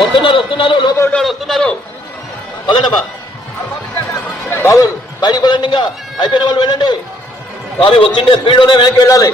వస్తున్నారు లోపల వస్తున్నారు. పదండమ్మా బాబు, బయటికి పదండి. ఇంకా అయిపోయిన వాళ్ళు వెళ్ళండి. బాబు వచ్చిండే స్పీడ్ లోనే వెనక్కి వెళ్ళాలి.